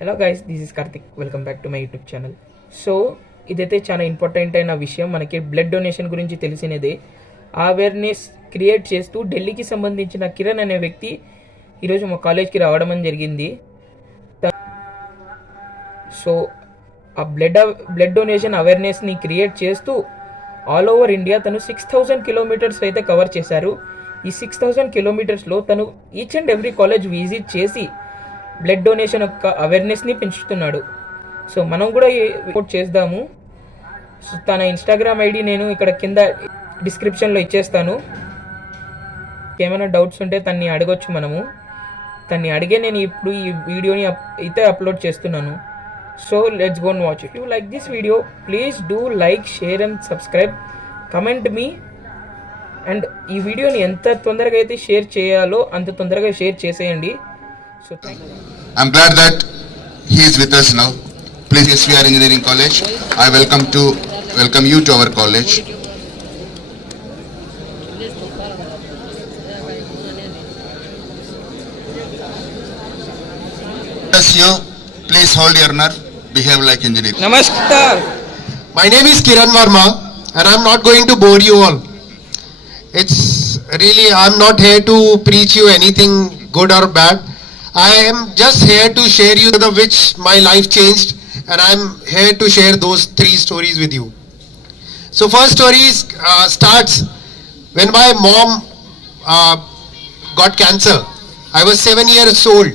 Hello guys, this is Karthik. Welcome back to my YouTube channel. So ఇదైతే చాలా important అయిన విషయం. మనకి బ్లడ్ డొనేషన్ గురించి తెలిసినదే. అవేర్నెస్ క్రియేట్ చేస్తూ ఢిల్లీకి సంబంధించిన కిరణ్ అనే వ్యక్తి ఈరోజు మా కాలేజ్కి రావడం జరిగింది. సో ఆ బ్లడ్ డొనేషన్ అవేర్నెస్ని క్రియేట్ చేస్తూ ఆల్ ఓవర్ ఇండియా తను 6000 కిలోమీటర్స్ అయితే కవర్ చేశారు. ఈ 6000 కిలోమీటర్స్లో తను each and every college visit చేసి బ్లడ్ డొనేషన్ యొక్క అవేర్నెస్ని పెంచుతున్నాడు. సో మనం కూడా రిపోర్ట్ చేద్దాము. సో తన ఇన్స్టాగ్రామ్ ఐడి నేను ఇక్కడ కింద డిస్క్రిప్షన్లో ఇచ్చేస్తాను. ఏమైనా డౌట్స్ ఉంటే తన్ని అడగొచ్చు. తన్ని అడిగే నేను ఇప్పుడు ఈ వీడియోని అయితే అప్లోడ్ చేస్తున్నాను. So let's go and watch it. You like this video, please do like, share and subscribe, comment me. And ఈ వీడియోని ఎంత తొందరగా అయితే షేర్ చేయాలో అంత తొందరగా షేర్ చేసేయండి. So I'm glad that he is with us now. Please, SVR Engineering College, I welcome you to our college. As you, please hold your nerve, behave like engineer. Namaskar. My name is Kiran Verma and I'm not going to bore you all. It's really, I'm not here to preach you anything good or bad. I am just here to share you the which my life changed, and I'm here to share those 3 stories with you. So first story starts when my mom got cancer. I was 7 years old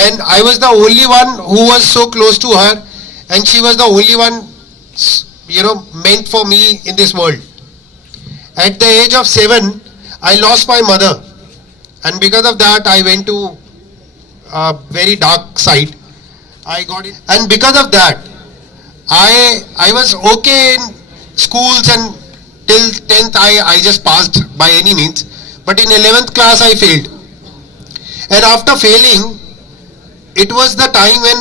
and I was the only one who was so close to her, and she was the only one meant for me in this world. At the age of 7 I lost my mother, and because of that I went to very dark side. I got it, and because of that I was okay in schools, and till 10th I just passed by any means, but in 11th class I failed. And after failing, it was the time when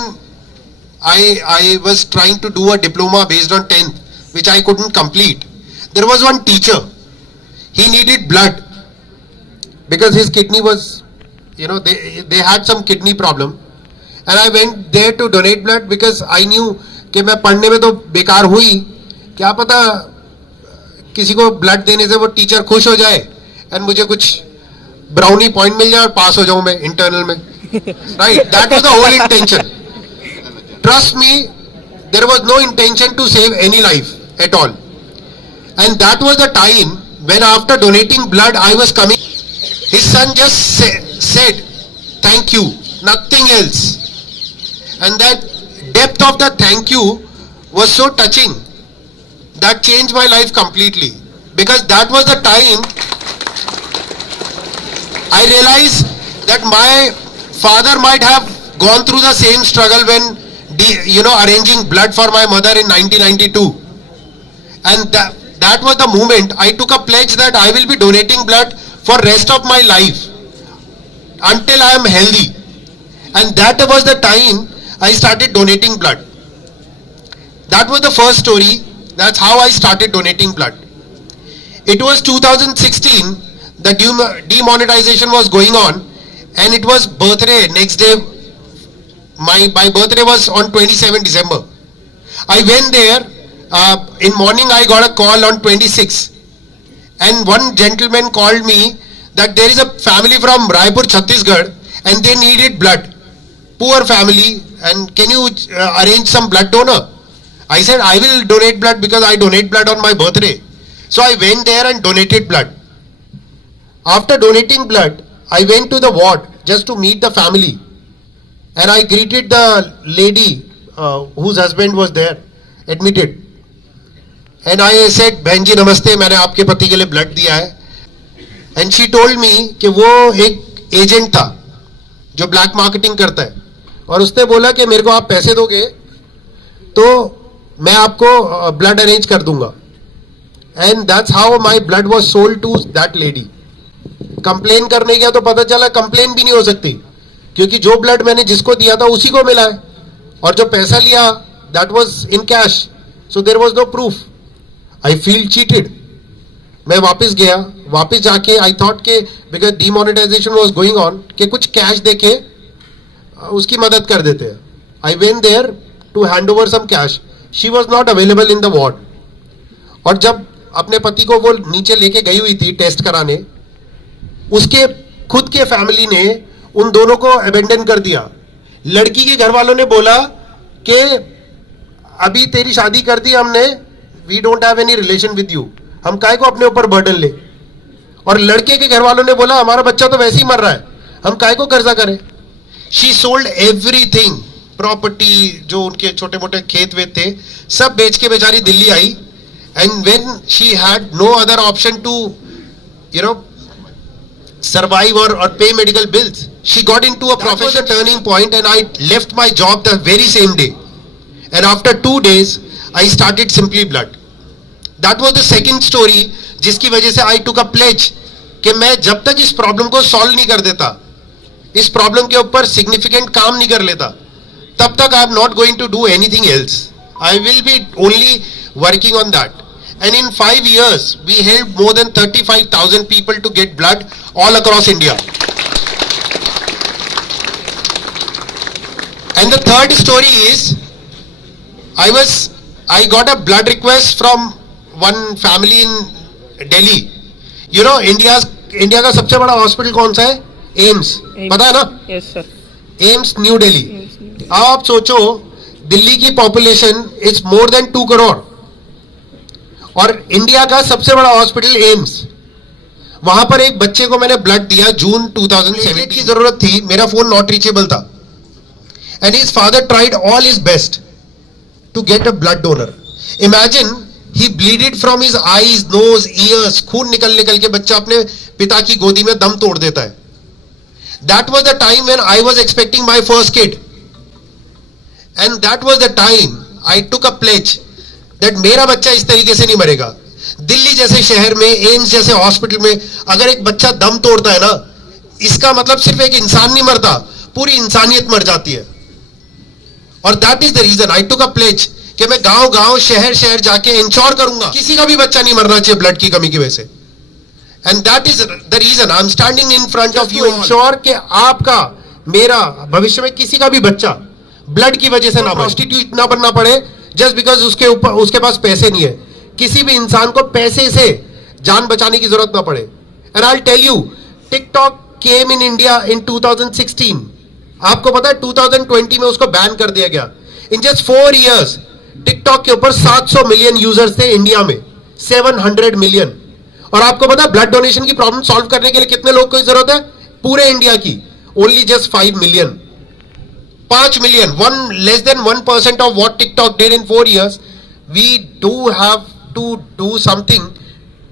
I was trying to do a diploma based on 10th, which I couldn't complete. There was one teacher, he needed blood because his kidney was, they had some kidney problem, and I went there to donate blood because I knew कि मैं पढ़ने में तो बेकार हुई, क्या पता किसी को ब्लड देने से वो टीचर खुश हो जाए एंड मुझे कुछ ब्राउनी पॉइंट मिल जाए और पास हो जाऊं मैं इंटरनल में. Right, that was the whole intention. Trust me, there was no intention to save any life at all. And that was the time when after donating blood I was coming, his son just said thank you, nothing else. And that depth of the thank you was so touching, that changed my life completely, because that was the time I realized that my father might have gone through the same struggle when arranging blood for my mother in 1992. And that was the moment I took a pledge that I will be donating blood for rest of my life until I am healthy. And that was the time I started donating blood. That was the first story. That's how I started donating blood. It was 2016, the demonetization was going on, and it was birthday next day. My birthday was on 27 December. I went there. In morning I got a call on 26, and one gentleman called me that there is a family from Raipur, Chhattisgarh, and they needed blood. Poor family, and can you arrange some blood donor? I said I will donate blood because I donate blood on my birthday. So I went there and donated blood. After donating blood, I went to the ward just to meet the family, and I greeted the lady whose husband was there, admitted. And I said, बहन जी नमस्ते, मैंने आपके पति के लिए blood दिया है. And she told me कि वो एक एजेंट था जो ब्लैक मार्केटिंग करता है, और उसने बोला कि मेरे को आप पैसे दोगे तो मैं आपको ब्लड अरेंज कर दूंगा. And that's how my blood was sold to that lady. Complain करने गया तो पता चला कंप्लेन भी नहीं हो सकती, क्योंकि जो ब्लड मैंने जिसको दिया था उसी को मिला है, और जो पैसा लिया that was in cash, so there was no proof. I feel cheated. मैं वापस गया, वापस जाके आई थॉट के because demonetization was going on कि कुछ कैश देके उसकी मदद कर देते हैं. I went there to hand over some cash. She was not available in the ward. और जब अपने पति को वो नीचे लेके गई हुई थी टेस्ट कराने, उसके खुद के फैमिली ने उन दोनों को अबेंडन कर दिया. लड़की के घर वालों ने बोला कि अभी तेरी शादी कर दी हमने, we don't have any relation with you, हम काहे को अपने ऊपर बर्डन ले. और लड़के के घर वालों ने बोला हमारा बच्चा तो वैसे ही मर रहा है, हम काहे को कर्जा करें. शी सोल्ड एवरीथिंग, प्रॉपर्टी जो उनके छोटे मोटे खेत वेत थे सब बेच के बेचारी दिल्ली आई. And when she had no other option to you know survive or pay medical bills, she got into a professional turning point, and I left my job the very same day. And after 2 days, I started Simply Blood. That was the second story, जिसकी वजह से I took a pledge कि मैं जब तक इस problem को solve नहीं कर देता, इस प्रॉब्लम के ऊपर सिग्निफिकेंट काम नहीं कर लेता, तब तक I am not going to do anything else. I will be only working on that. And in 5 years, we helped more than 35,000 people to get blood all across India. And the third story is, I got a blood request from one family in Delhi. You know, India का सबसे बड़ा hospital कौन सा है? AIIMS. पता है ना? Yes sir. AIIMS new Delhi. आप सोचो, दिल्ली की population is more than 2 crore और इंडिया का सबसे बड़ा हॉस्पिटल एम्स. वहां पर एक बच्चे को मैंने ब्लड दिया जून 2017 की जरूरत थी, मेरा फोन नॉट रीचेबल था, and his father tried all his best to get a blood donor. Imagine, he bleeded from his eyes, nose, ears, खून निकल निकल के बच्चा अपने पिता की गोदी में दम तोड़ देता है. That was the time when I was expecting my first kid, and that was the time I took a pledge that मेरा बच्चा इस तरीके से नहीं मरेगा. दिल्ली जैसे शहर में, एम्स जैसे हॉस्पिटल में अगर एक बच्चा दम तोड़ता है ना, इसका मतलब सिर्फ एक इंसान नहीं मरता, पूरी इंसानियत मर जाती है. और that is the reason I took a pledge कि मैं गांव गांव, शहर शहर जाके इंश्योर करूंगा किसी का भी बच्चा नहीं मरना चाहिए ब्लड की कमी की वजह से. And that is the reason I am standing in front of you, ensure कि आपका, मेरा, भविष्य में किसी का भी बच्चा ब्लड की वजह से ना प्रोस्टिट्यूट ना बनना पड़े जस्ट बिकॉज उसके पास पैसे नहीं है. किसी भी इंसान को पैसे से जान बचाने की जरूरत ना पड़े. And I tell you, TikTok came in India in 2016. आपको पता है 2020 में उसको बैन कर दिया गया. इन जस्ट 4 years टिकटॉक के ऊपर 700 मिलियन यूजर्स थे इंडिया में, 700 मिलियन. और आपको पता है ब्लड डोनेशन की प्रॉब्लम सॉल्व करने के लिए कितने लोग की जरूरत है? पूरे इंडिया की only just 5 million. 5 million, less than 1% of what TikTok did in 4 years. We do have to do something.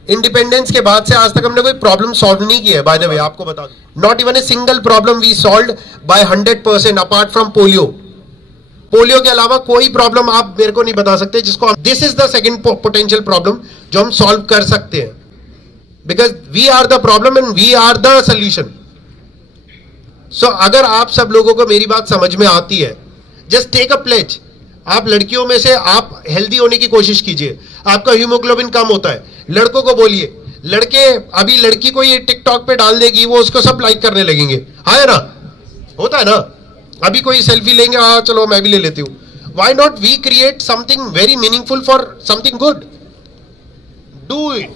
Independence के बाद से आज तक हमने कोई प्रॉब्लम सॉल्व नहीं किया है. बाय द वे आपको बता दूं, not even a single problem we solved by 100% apart from polio. Polio के अलावा कोई प्रॉब्लम आप मेरे को नहीं बता सकते जिसको, this is the second potential problem जो हम सॉल्व कर सकते हैं, because we are the problem and we are the solution. So अगर आप सब लोगों को मेरी बात समझ में आती है, जस्ट टेक अ प्लेज. आप लड़कियों में से आप हेल्दी होने की कोशिश कीजिए. आपका हीमोग्लोबिन कम होता है, लड़कों को बोलिए. लड़के, अभी लड़की को ये टिकटॉक पे डाल देगी, वो उसको सब लाइक करने लगेंगे. है ना, होता है ना. अभी कोई सेल्फी लेंगे, हाँ चलो मैं भी ले लेती हूँ. Why not we create something very meaningful for something good. Do it.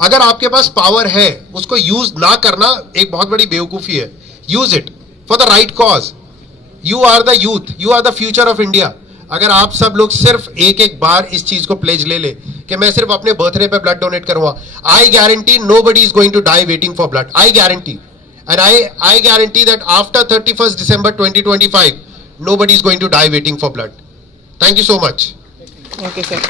अगर आपके पास पावर है, उसको यूज ना करना एक बहुत बड़ी बेवकूफी है. Use it for the right cause. You are the youth. You are the future of India. अगर आप सब लोग सिर्फ एक बार इस चीज को प्लेज ले कि मैं सिर्फ अपने बर्थडे पे ब्लड डोनेट करूंगा, I guarantee nobody is going to die waiting for blood. I guarantee. And I guarantee that after 31st December 2025, nobody is going to die waiting for blood. Thank you so much. Okay sir.